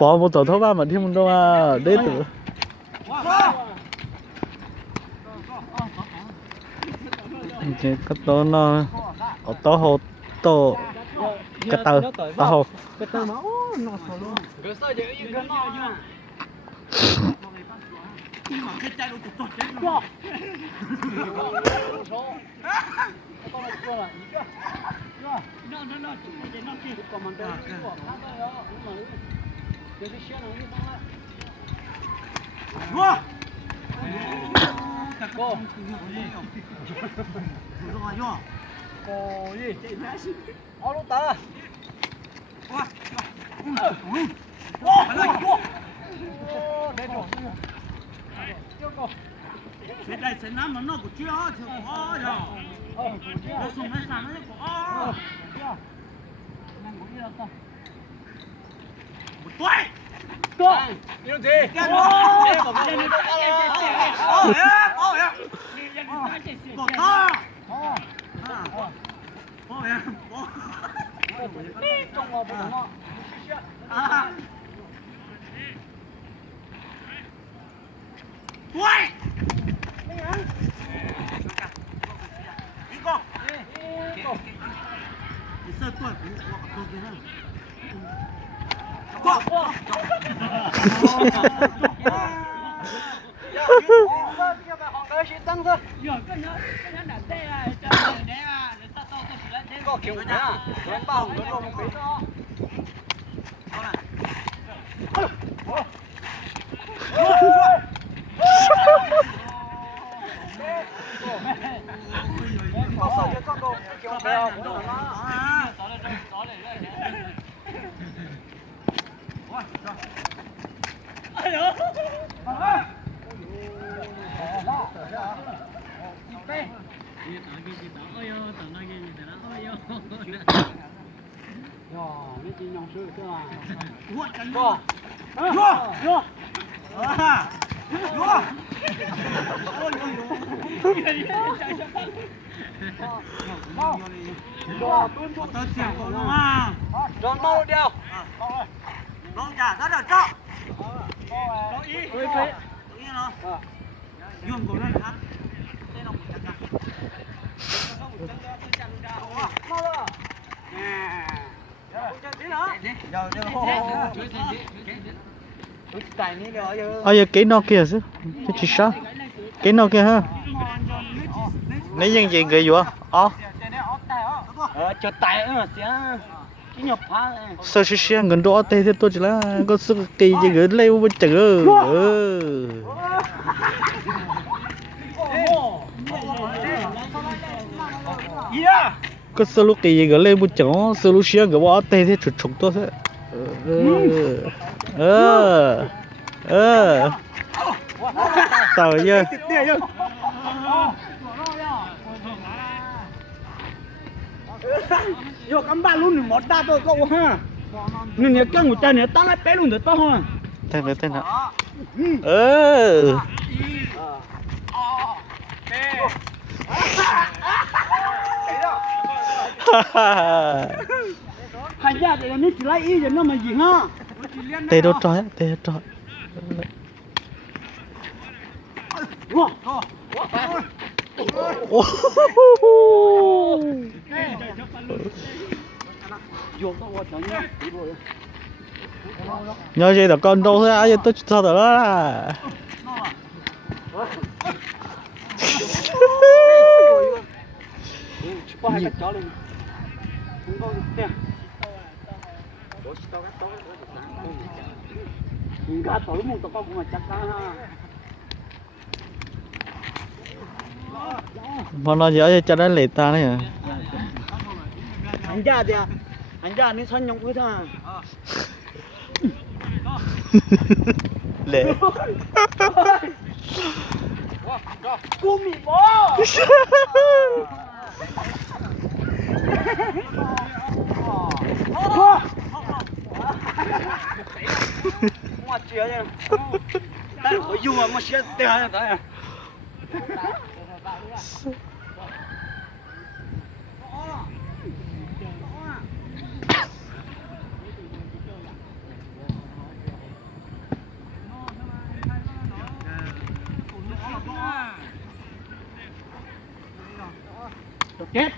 bỏ một tổ thấu ba mà thêm một đâu à đấy tử cái tổ nó ở tổ hồ tổ cái tờ hồ Thế đây sẽ nắm nó của chưa có rồi. Nó xuống nó sang nó có. Một tuổi. Có. Điều gì? Cái đó. Quay! Đi con! Đi sơ tuổi cũng có cặp đôi kia ha. Con! Có kiểu nhá, đánh bóng nó không biết đó. Rồi mau đeo. Mau trả rất là chọ. Có ý. Ý nó. Dương của nó hả? Thế nó cũng chặt. Mau rồi. Nè. giờ cái nó kia chứ cái chỉ sao cái nó kia ha lấy những gì người vừa Cho tay mà xía cái nhập phá sao chỉ xia gần đó thế thì tôi chỉ là có sự kỳ gì người lấy một chữ có sự lúc kỳ gì người lấy một chữ sự lúc xia người bỏ tay thì chụp tôi thế tao chứ vô cắm ba luôn một ta tôi cậu ha nên nhớ cái người ta nhớ ta lại bé luôn được tao ha tên hả hành ra thì nó chỉ lấy ý rồi nó mà gì ha tê đốt trói nhớ gì là con đâu thế ai tôi sao đó là mà nó dễ cho nó lệ ta đấy à anh ra thì anh ra nên sân nhông cứ thôi lệ cô mì bò mà chia nha đây phải dùng mà chia tiền này cái chết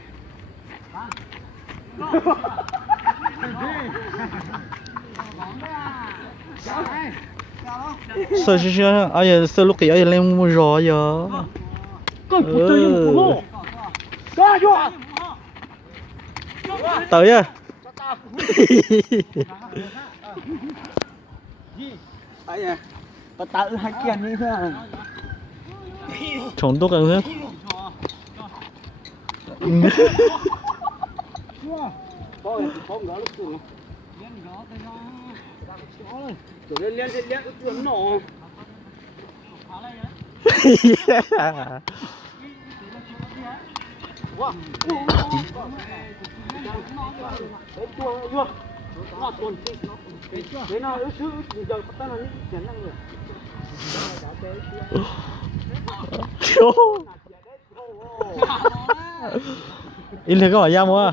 sợ chứ chứ ai giờ sợ lúc kia ai giờ lên mua giò giờ tới à ai à ta tự hai kia như thế trốn tốt càng hết không đó lúc tưởng rồi lên cái chuyện nổ wow nó tuần thế nào ước chứ giờ ta là những chuyện năng lượng in thế có phải giam không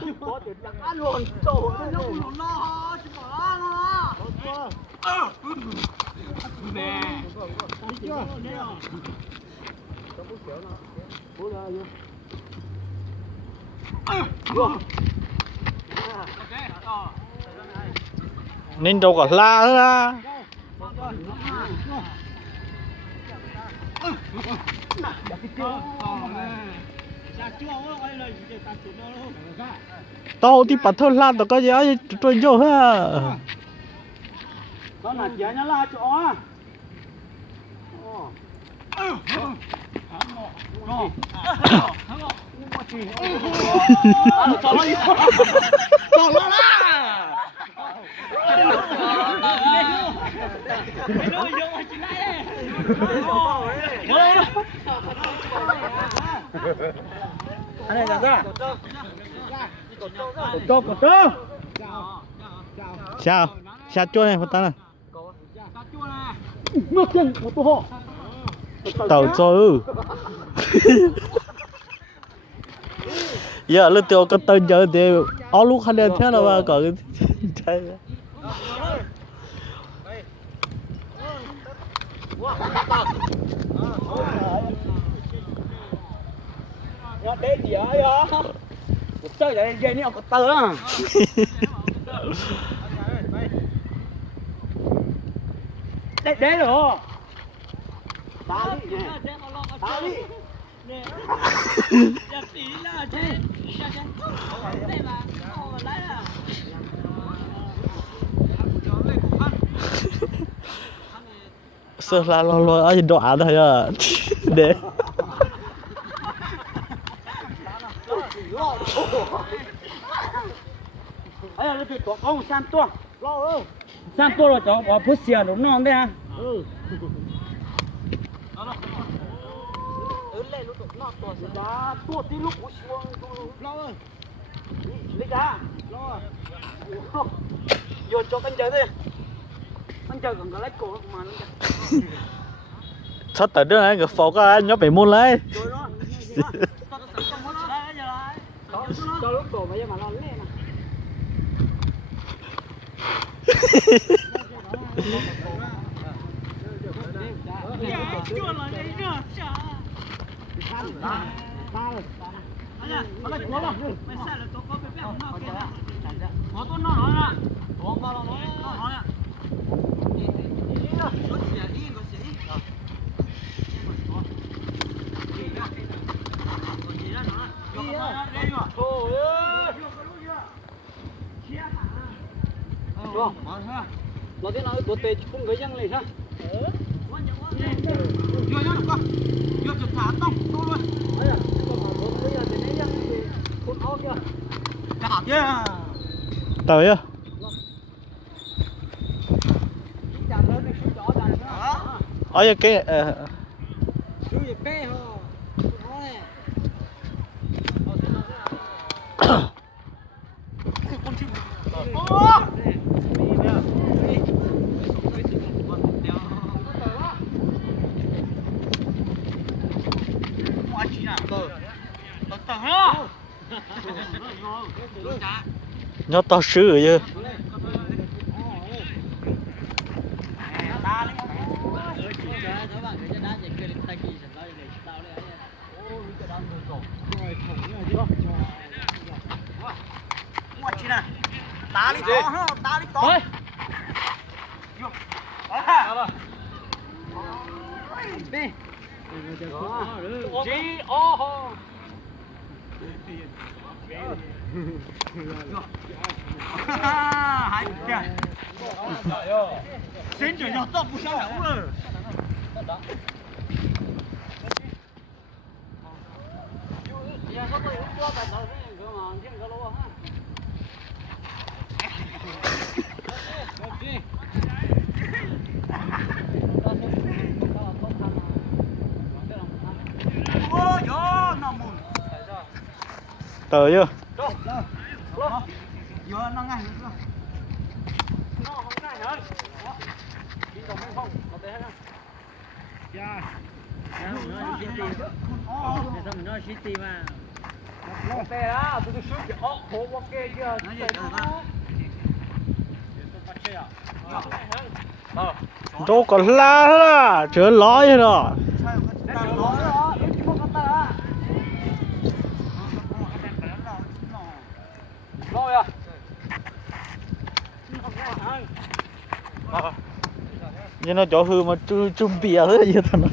nên đâu cả la nữa à tao thì bắt thơ la tao có gì ấy trôi vô ha đó là giá nhá la chỗ anh này ra sao sao chua này ta này nước chân một tô hộ tàu cho giờ lúc tiêu cái tên giờ thì áo lúc hai đêm thế nào mà còn cái nó đấy gì ấy á một chơi đấy dây nó có tơ à đấy rồi ta đi ta đi sợ là lo ai đọa thôi à để ấy là cái tổ con san tua rồi cháu bỏ phút xìa đúng non đấy à đá tua tí lúc bút xuống lo ơi lấy đá lo vô cho canh chờ đi canh chờ còn có lấy cổ mà sắp tới đứa này cái phổ cái nhóc bị môn lấy rồi đó cho lúc cổ bây giờ mà lo lên nè nó thế nào tôi tê cũng với dân này ha vô nhá con vô chụp thả tông tôi luôn ấy à bây giờ thì mấy dân thì con áo kia cả kia tới à ở cái chú gì bé hả con chim nó to sứ rồi chứ mua chi nè tá đi to ha tá đi to đi G O hai kìa xin chuyển cho top của sao đâu rồi giờ có tôi cho tại sao cái mà riêng cái lỗ ha ô yo nằm mồm Tới chưa? Vô nó ngay nữa. Nó không ngay nữa. Đi đồng không, có té không? Dạ. Mình nói City. Để sao mình nói City mà. Có té đó, tôi shoot kìa. Khổ quá kê chưa? Nói gì đó. Đâu có la thế à? Chưa nói thế đó. Rồi à? Nhưng nó cho hư mà chum bìa thế gì thằng nó.